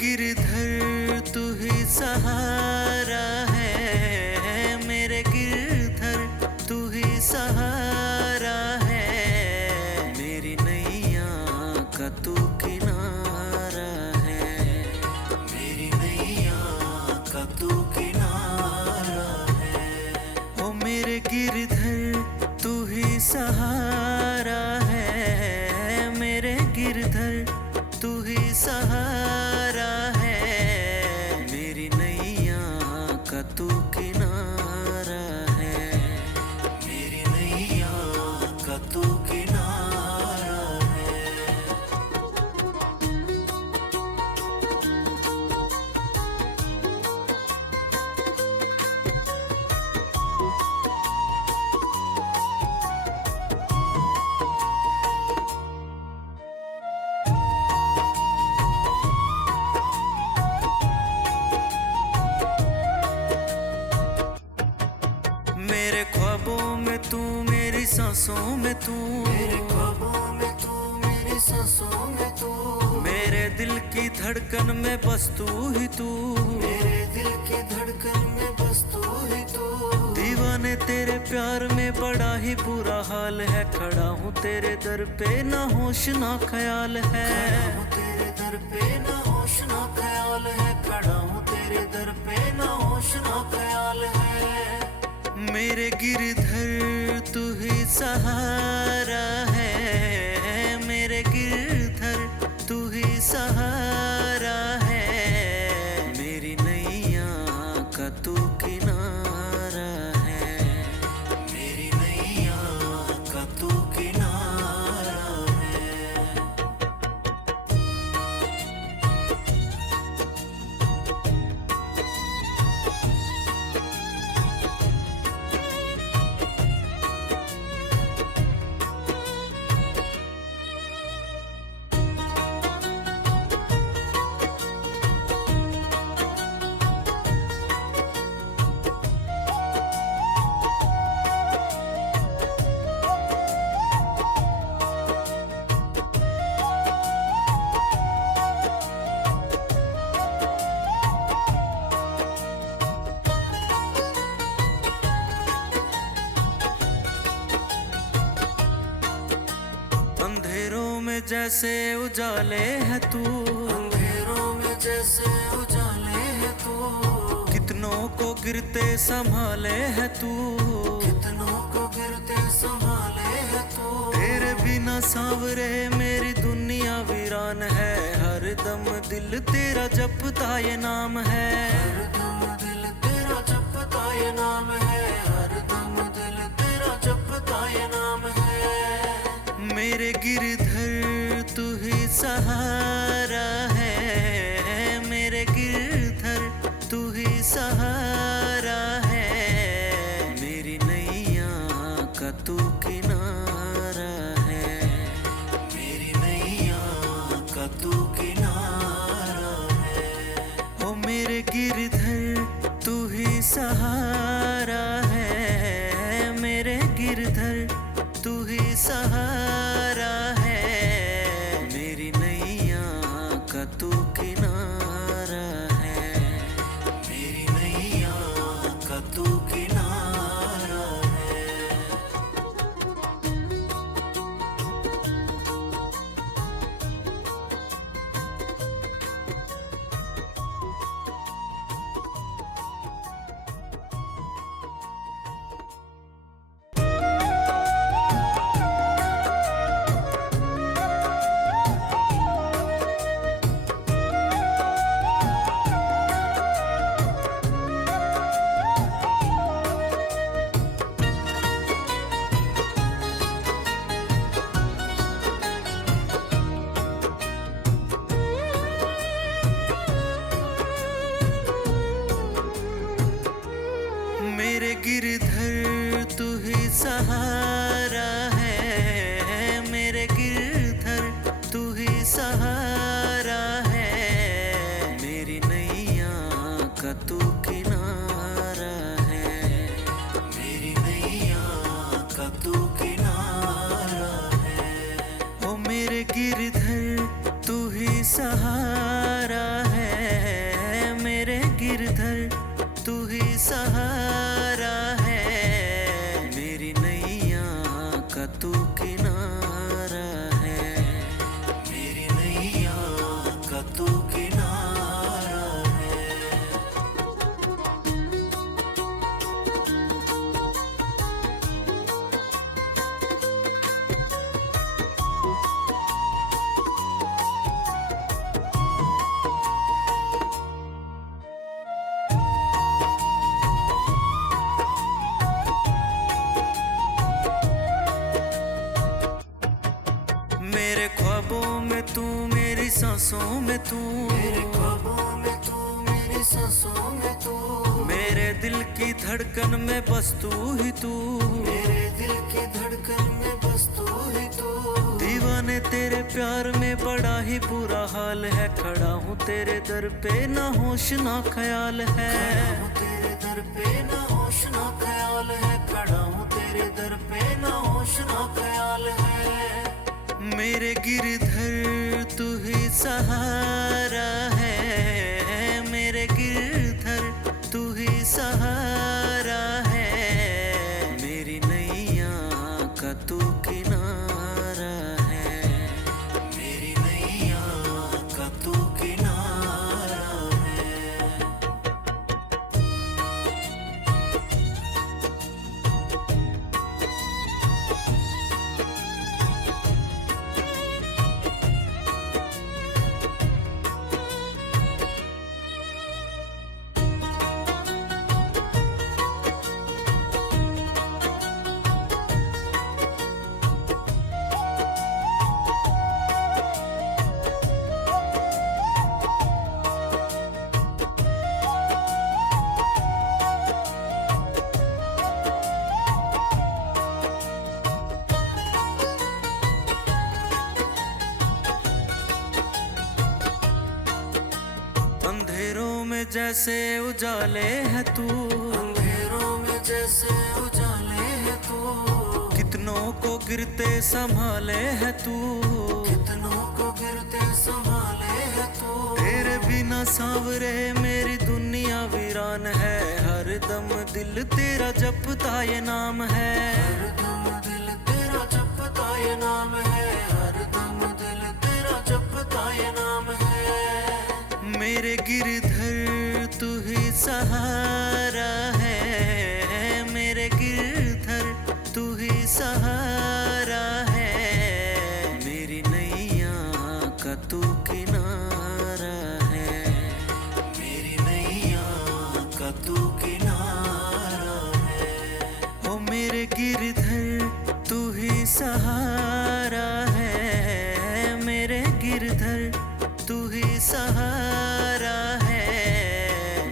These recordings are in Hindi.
गिरधर तू ही सहारा है, मेरे गिरधर तू ही सहारा है, मेरी नैया का तू किनारा है, मेरी नैया का तू किनारा है। ओ मेरे गिरधर तू ही सहारा है, मेरे गिरधर तू ही सहारा है, मेरी नैया का तू किनारा है, मेरी नैया का तू किनारा है। मेरे ख्वाबों में तू, मेरी सांसों में तू, मेरे ख्वाबों में तू, मेरी सांसों में तू, मेरे दिल की धड़कन में बस तू ही तू, मेरे दिल की धड़कन में बस तू ही तू। दीवाने तेरे प्यार में बड़ा ही बुरा हाल है, खड़ा हूँ तेरे दर पे ना होश ना ख्याल है, खड़ा हूँ तेरे दर पे ना होश ना ख्याल है, खड़ा हूँ तेरे दर पे ना होश ना ख्याल है। मेरे गिरधर तू ही सहारा है, मेरे गिरधर तू ही सहारा है, मेरी नैया का तू किनारा है, मेरी नैया का तू किनारा है। अंधेरों में जैसे उजाले है तू, अंधेरों में जैसे उजाले है तू, कितनों को गिरते संभाले है तू, कितनों को गिरते संभाले है तू। तेरे बिना सांवरे मेरी दुनिया वीरान है, हर दम दिल तेरा जपता ये नाम है, हरदम दिल तेरा जपता ये नाम है, हरदम दिल तेरा जपता ये नाम है। मेरे गिरधर तू ही सहारा है, मेरे गिरधर तू ही सहारा है, मेरी नैया का तू किनारा है, मेरी नैया का तू किनारा है। ओ मेरे गिरधर तू ही सहारा है, मेरे गिरधर तू ही सहारा है, मेरी नैया का तू किनारा है, मेरी नैया का तू किनारा है। मेरी सांसों में तू, मेरे ख्वाबों में तू, मेरी सांसों में तू, मेरे दिल की धड़कन में बस तू ही तू, मेरे दिल की धड़कन में बस तू ही तू। दीवाने तेरे प्यार में बड़ा ही बुरा हाल है, खड़ा हूँ तेरे दर पे ना होश ना ख्याल है। खड़ा हूँ तेरे दर पे ना होश ना ख्याल है, खड़ा हूँ तेरे दर पे ना होश ना ख्याल है। मेरे गिरधर तू ही सहारा है, मेरे गिरधर तू ही सहारा है, मेरी नैया का तू किनारा है, मेरी नैया का तू किनारा है। अंधेरों में जैसे उजाले है तू, अंधेरों में जैसे उजाले है तू, कितनों को गिरते संभाले है तू, कितनों को गिरते संभाले है तू। तेरे बिना सांवरे मेरी दुनिया वीरान है, हर दम दिल तेरा जपता ये नाम है, हर दम दिल तेरा जपता ये नाम है, हर दम दिल तेरा जपता ये नाम है। मेरे गिरधर तू ही सहारा है, मेरे गिरधर तू ही सहारा है, मेरी नैया का तू किनारा है, मेरी नैया का तू किनारा है। ओ मेरे गिरधर तू ही सहारा है, मेरे गिरधर तू ही सहारा है,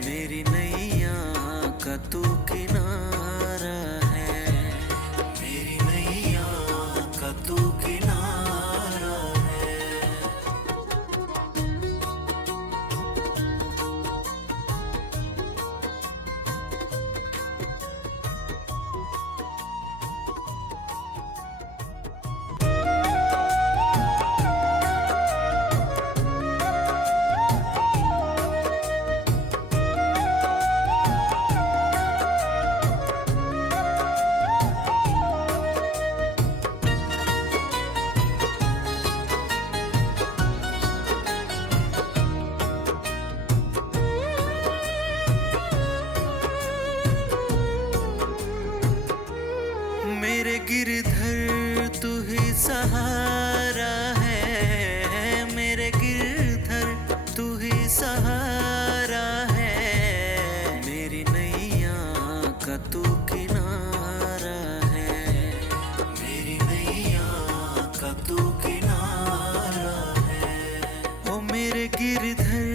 मेरी नैया का तू किनारा है, मेरी नैया का तू किनारा है। मेरे गिरधर तू ही सहारा है, मेरे गिरधर तू ही सहारा है, मेरी नैया का तू किनारा है, मेरी नैया का तू किनारा है। ओ मेरे गिरधर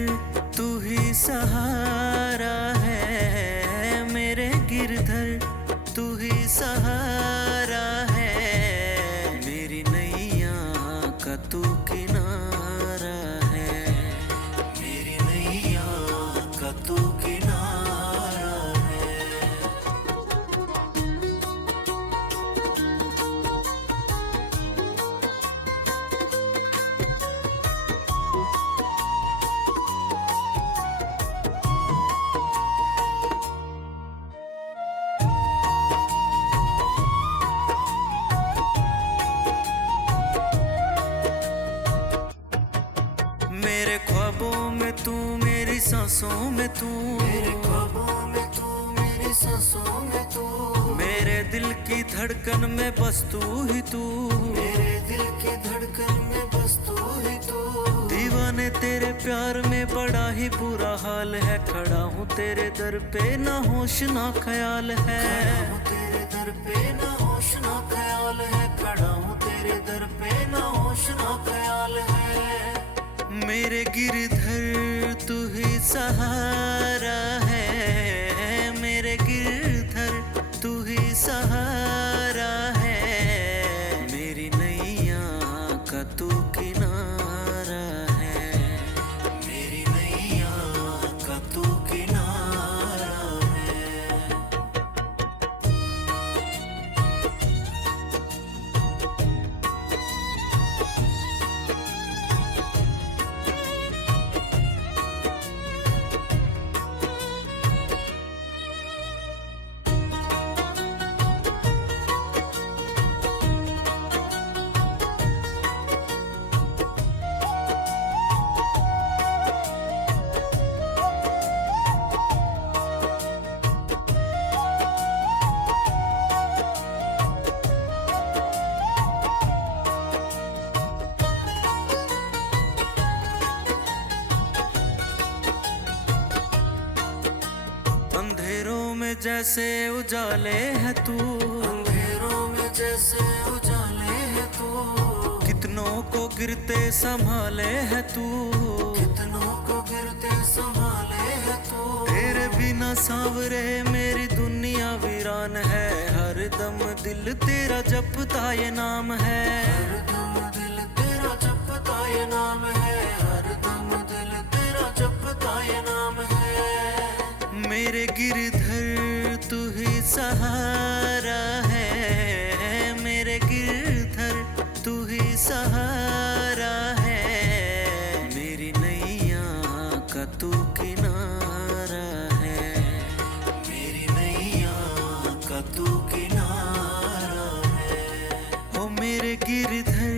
तू ही सहारा है, मेरे गिरधर तू ही सहारा है, मेरी नैया का तू किनारा है, मेरी नैया का तू किनारा है। मेरे ख्वाबों में तू, मेरी सांसों में तू, मेरे ख्वाबों में तू, मेरी सांसों में तू, मेरे दिल की धड़कन में बस तू ही तू, मेरे दिल की धड़कन में बस तू ही तू। दीवाने तेरे प्यार में बड़ा ही बुरा हाल है, खड़ा हूँ तेरे दर पे ना होश ना ख्याल है, खड़ा हूँ तेरे दर पे ना होश ना ख्याल है, खड़ा हूँ तेरे दर पे ना होश ना ख्याल है। मेरे गिरधर तू ही सहारा है, मेरे गिरधर तू ही सहारा है, मेरी नैया का तू किनारा है, मेरी नैया का तू किनारा है। अंधेरों में जैसे उजाले है तू, अंधेरों में जैसे उजाले है तू, कितनों को गिरते संभाले है तू, कितनों को गिरते संभाले है तू। तेरे बिना सांवरे मेरी दुनिया वीरान है, हर दम दिल तेरा जपता ये नाम है, हरदम दिल तेरा जपता ये नाम है, हरदम दिल तेरा जपता ये नाम है। मेरे गिरधर तू ही सहारा है, मेरे गिरधर तू ही सहारा है, मेरी नैया का तू किनारा है, मेरी नैया का तू किनारा है। ओ मेरे गिरधर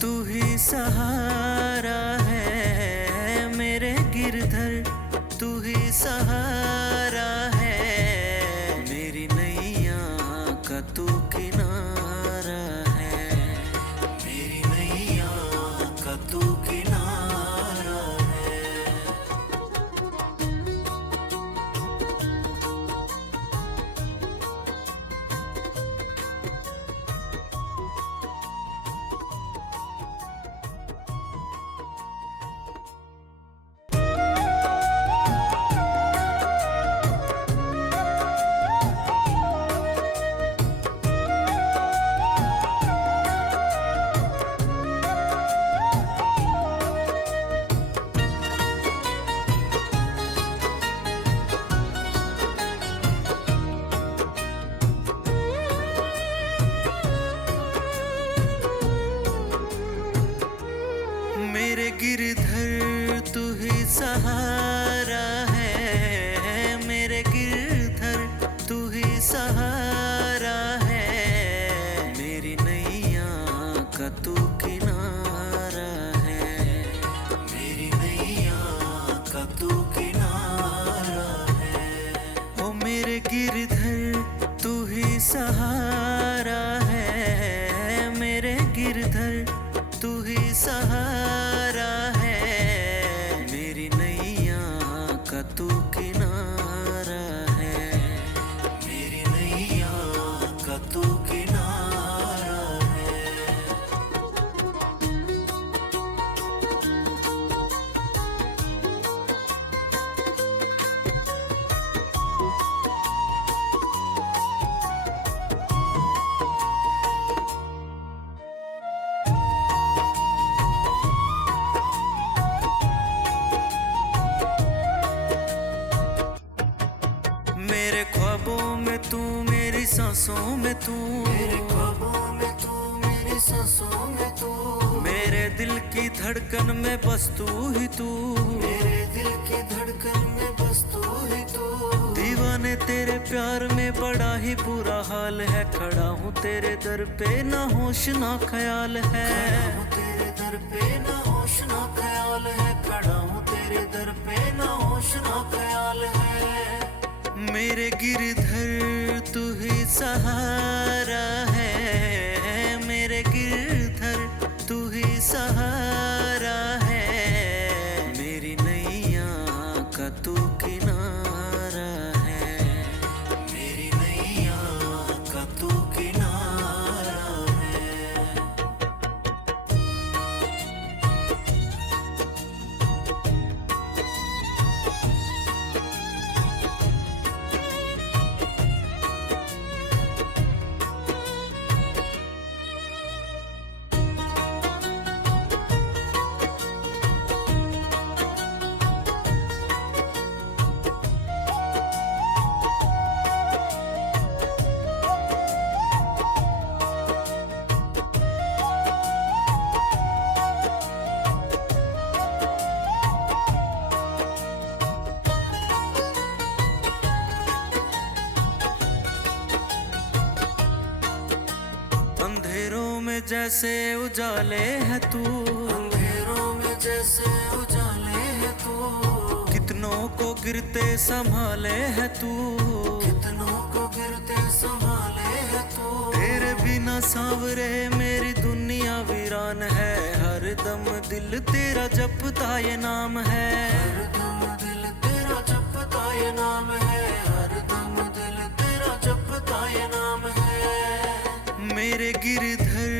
तू ही सहारा है, मेरे गिरधर तू ही सहारा है, मेरी नैया का तू किनारा है, मेरी नैया का तू किनारा है। मेरे गिरधर तू ही सहारा है, मेरे गिरधर तू ही सहारा है, मेरी नैया का तू किनारा है, मेरी नैया का तू किनारा है। ओ मेरे गिरधर तू ही सहारा है, मेरे गिरधर तू ही सहारा है, मेरी नैया का तू किनारा है, मेरी नैया का तू किनारा है। मेरे ख्वाबों में तू, मेरी सांसों में तू, मेरे ख्वाबों में तू, मेरी सांसों में तू, मेरे दिल की धड़कन में बस तू ही तू, मेरे दिल की धड़कन में बस तू ही तू। दीवाने तेरे प्यार में बड़ा ही बुरा हाल है, खड़ा हूँ तेरे दर पे ना होश ना ख्याल है, खड़ा हूँ तेरे दर पे ना होश ना ख्याल है, खड़ा हूँ तेरे दर पे ना होश ना ख्याल है। मेरे गिरधर तू ही सहारा है, मेरे गिरधर तू ही सहारा है, मेरी नैया का तू किनारा है, मेरी नैया का तू किनारा है। जैसे उजाले है तू, अंधेरों में जैसे उजाले है तू, कितनों को गिरते संभाले है तू, कितनों को गिरते संभाले है तू। तेरे बिना सांवरे मेरी दुनिया वीरान है, हर दम दिल तेरा जपता ये नाम है, हर दम दिल तेरा जपता ये नाम है, हर दम दिल तेरा जपता ये नाम है। मेरे गिरधर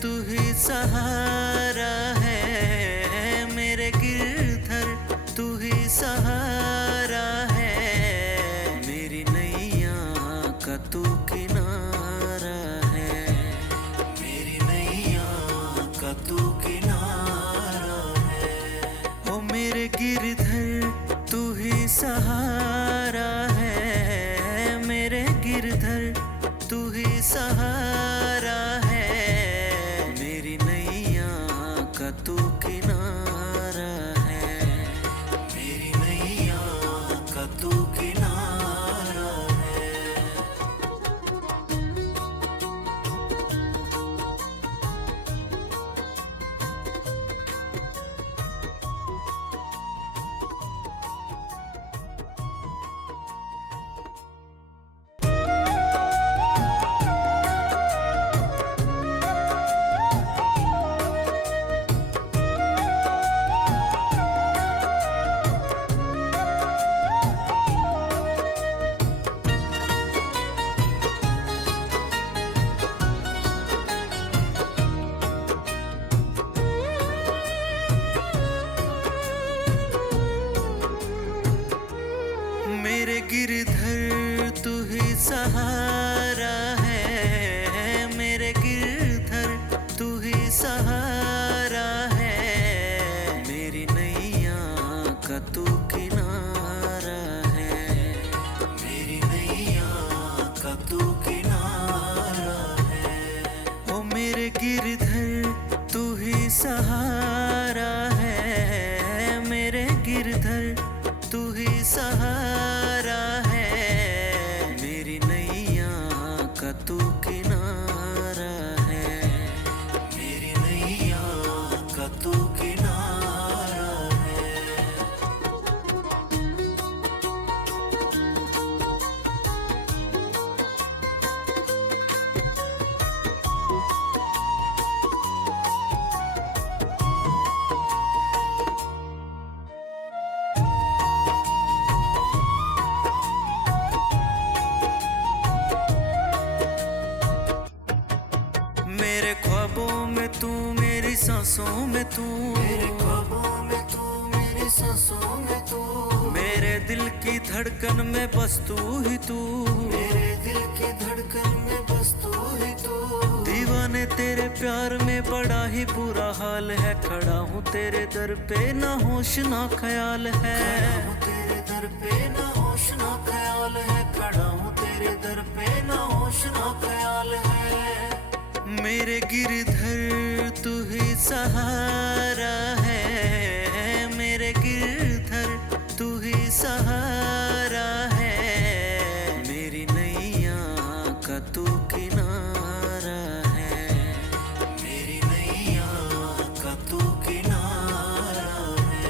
तू ही सहारा है, मेरे गिरधर तू ही सहारा है, मेरी नैया का तू किनारा है, मेरी नैया का तू किनारा है। ओ मेरे गिरधर तू ही सहारा है, मेरे गिरधर तू ही सहारा है, मेरी नैया का तू किनारा है, मेरी नैया का तू किनारा है। मेरे गिरधर तू ही सहारा है, मेरे गिरधर तू ही सहारा है, मेरी नैया का तू किनारा है, मेरी नैया का तू किनारा है। ओ मेरे गिरधर तू ही सहारा है, मेरे गिरधर तू ही सहारा है, मेरी नैया का तू किनारा है, मेरी नैया का तू किनारा है। मेरे ख्वाबों में तू, मेरी सांसों में तू, मेरे ख्वाबों में तू, मेरी सांसों में तू, मेरे दिल की धड़कन में बस तू ही तू, मेरे दिल की धड़कन में बस तू ही तू। दीवाने तेरे प्यार में बड़ा ही बुरा हाल है, खड़ा हूँ तेरे दर पे ना होश ना ख्याल है, खड़ा हूँ तेरे दर पे ना होश ना ख्याल है, खड़ा हूँ तेरे दर पे ना होश ना ख्याल है। मेरे गिरधर तू ही सहारा है, मेरे गिरधर तू ही सहारा है, मेरी नैया का तू किनारा है, मेरी नैया का तू किनारा है।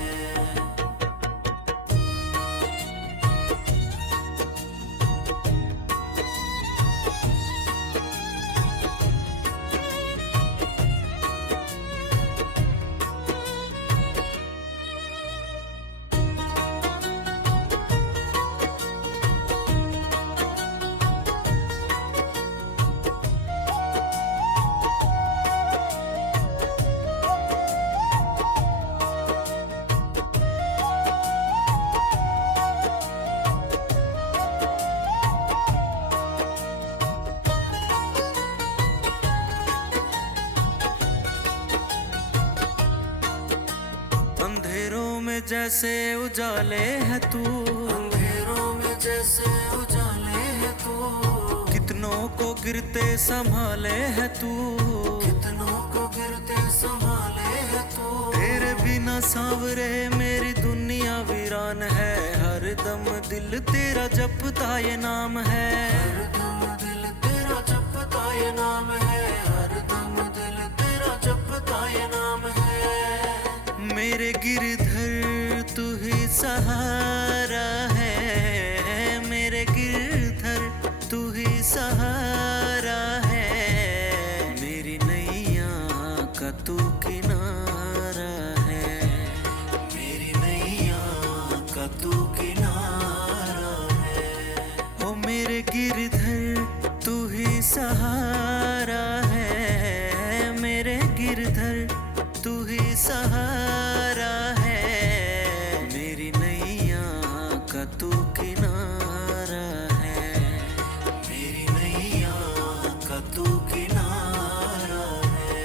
अंधेरों में जैसे उजाले है तू, अंधेरों में जैसे उजाले है तू, कितनों को गिरते संभाले है तू, कितनों को गिरते संभाले है तू। तेरे बिना सांवरे मेरी दुनिया वीरान है, हर दम दिल तेरा जपता ये नाम है, हर दम दिल तेरा जपता ये नाम है, हर दम दिल जपता ये नाम है। मेरे गिरधर तू ही सहारा है, मेरे गिरधर तू ही सहारा है, मेरी नैया का तू किनारा है, मेरी नैया का तू किनारा है। ओ मेरे गिरधर तू ही सहारा है, मेरे गिरधर तू ही सहारा है, मेरी नैया का तू किनारा है, मेरी नैया का तू किनारा है।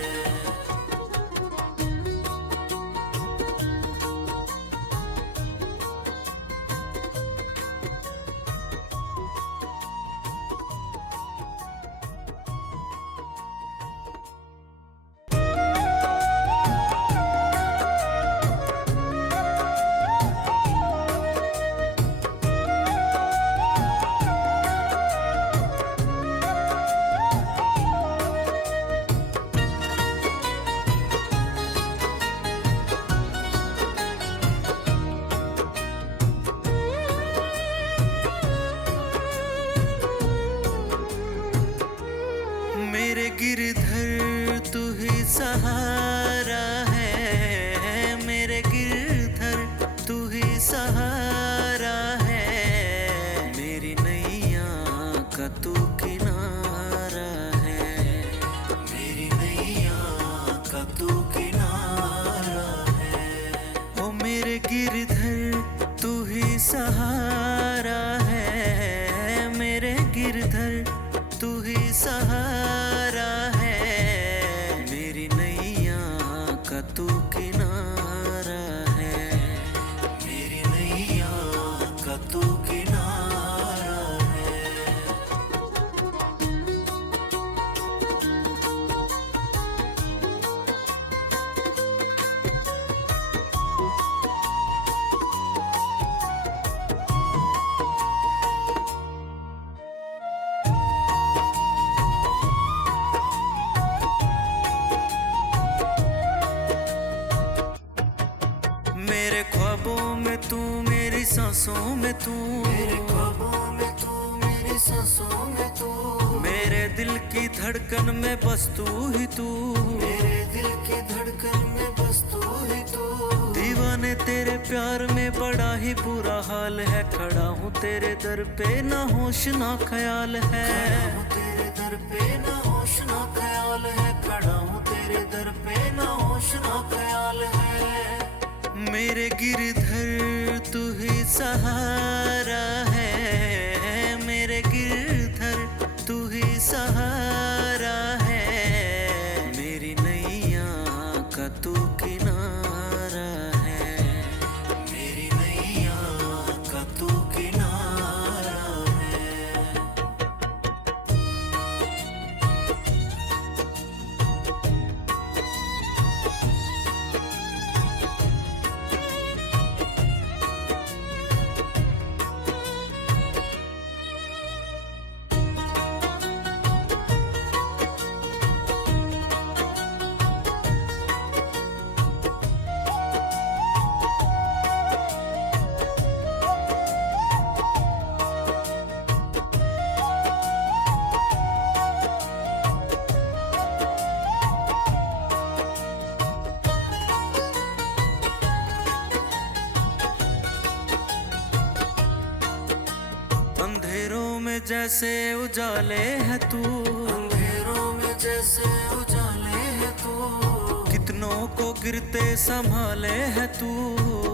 मेरे गिरधर तू ही सहारा है, मेरे गिरधर तू ही सहारा है, मेरी नैया का तू किनारा है, मेरी नैया का तू किनारा है। ओ मेरे गिरधर तू ही सहारा है, मेरे गिरधर तू ही सहारा है, मेरी नैया का तू किनारा है, मेरी नैया का तू किनारा है। मेरे ख्वाबों में तू, मेरी सांसों में तू, मेरे ख्वाबों में तू, मेरी सांसों में तू, मेरे दिल की धड़कन में बस तू ही तू, मेरे दिल की धड़कन में बस तू ही तू। दीवाने तेरे प्यार में बड़ा ही बुरा हाल है, खड़ा हूँ तेरे दर पे ना होश ना ख्याल है, खड़ा हूँ तेरे दर पे ना होश ना ख्याल है, खड़ा हूँ तेरे दर पे ना होश ना ख्याल है। मेरे गिरधर तू ही सहारा है, मेरे गिरधर तू ही सहारा है, मेरी नैया का तू किनारा है, मेरी नैया का तू किनारा है। अंधेरों में जैसे उजाले है तू, अंधेरों में जैसे उजाले है तू, कितनों को गिरते संभाले है तू,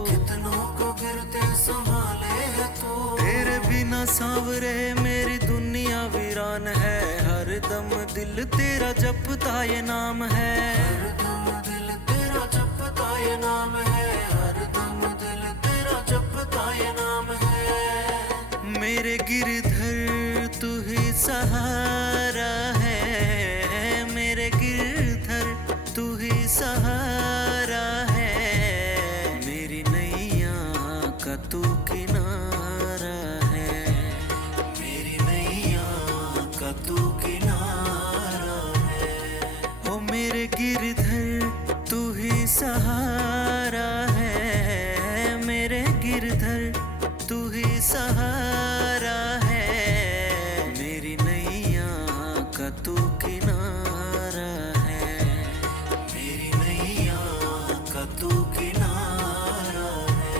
कितनों को गिरते संभाले है तू। तेरे बिना सांवरे मेरी दुनिया वीरान है, हर दम दिल तेरा जपता ये नाम है, हरदम दिल तेरा जपता ये नाम है, हरदम दिल तेरा जपता ये नाम है। मेरे गिरधर तू ही सहारा है, मेरे गिरधर तू ही सहारा है, मेरी नैया का तू किनारा है, मेरी नैया का तू किनारा है। ओ मेरे गिरधर गिरधर तू ही सहारा है, मेरी नैया का तू किनारा है, मेरी नैया का तू किनारा है।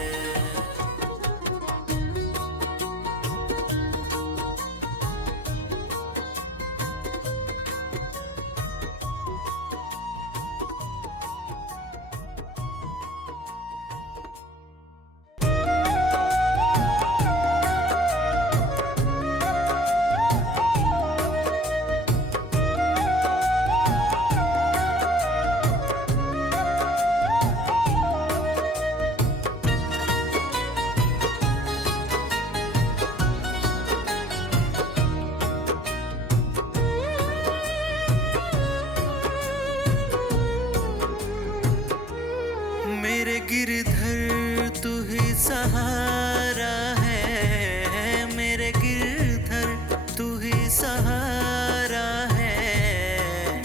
मेरे गिरधर तू ही सहारा है, मेरे गिरधर तू ही सहारा है,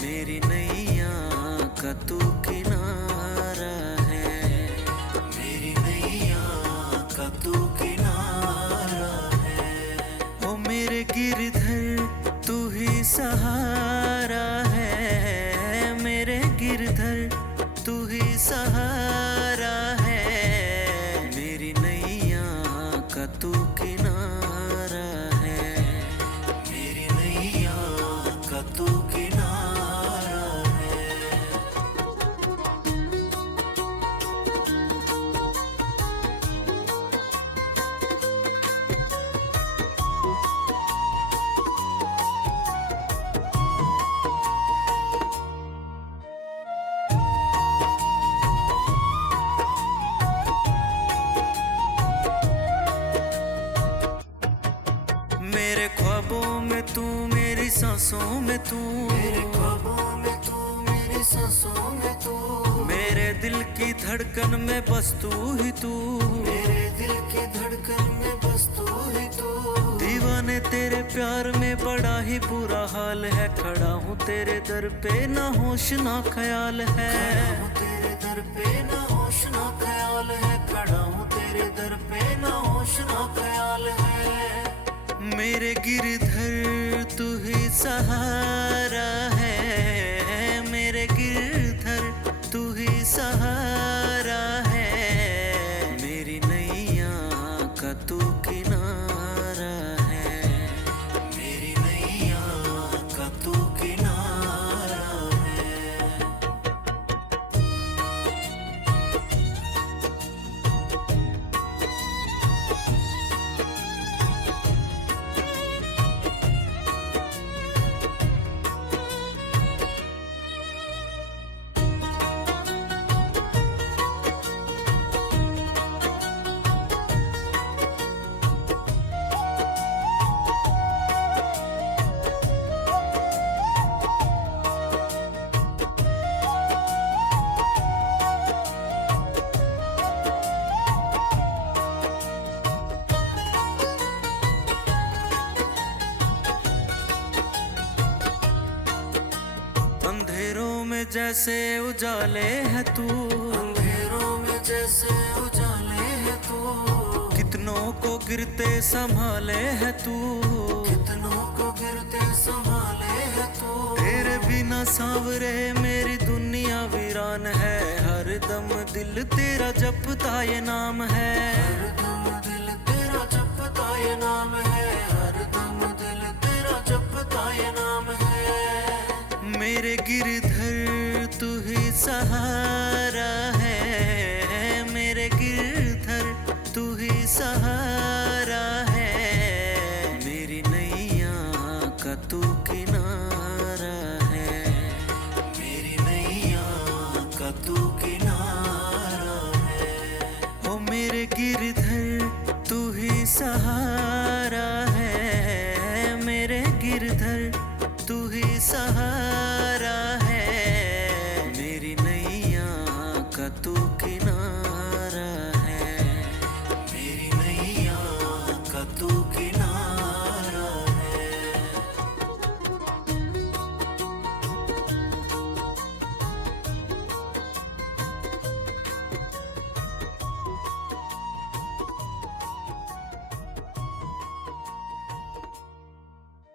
मेरी नैया का तू किनारा है, मेरी नैया का तू किनारा है। ओ मेरे गिरधर तू ही सहारा है, मेरे गिरधर तू ही सहारा है, मेरी नैया का तू किनारा है, मेरी नैया का तू किनारा है। मेरे ख्वाबों में तू, मेरी सांसों में तू, मेरे ख्वाबों में तू, मेरी सांसों में तू, मेरे दिल की धड़कन में बस तू ही तू, मेरे दिल की धड़कन में बस तू ही तू। दीवाने तेरे प्यार में बड़ा ही बुरा हाल है, खड़ा हूँ तेरे दर पे ना होश ना ख्याल है, खड़ा हूँ तेरे दर पे ना होश ना ख्याल है, खड़ा हूँ तेरे दर पे ना होश ना ख्याल है। मेरे गिरधर तू ही सहारा है, मेरे गिरधर तू ही सहारा है, मेरी नैया का तू किनारा है, मेरी नैया का तू किनारा है। अंधेरों में जैसे उजाले है तू, अंधेरों में जैसे उजाले है तू, कितनों को गिरते संभाले है तू, कितनों को गिरते संभाले है तू। तेरे बिना सांवरे मेरी दुनिया वीरान है, हर दम दिल तेरा जपता ये नाम है, हर दम दिल तेरा जपता ये नाम है, हर दम दिल तेरा जपता ये नाम है। मेरे गिरधर तू ही सहारा है, मेरे गिरधर तू ही सहारा है, मेरी नैया का तू किनारा है, मेरी नैया का तू किनारा है। ओ मेरे गिरधर तू ही सहारा है, मेरे गिरधर तू ही सहारा है, मेरी नैया का तू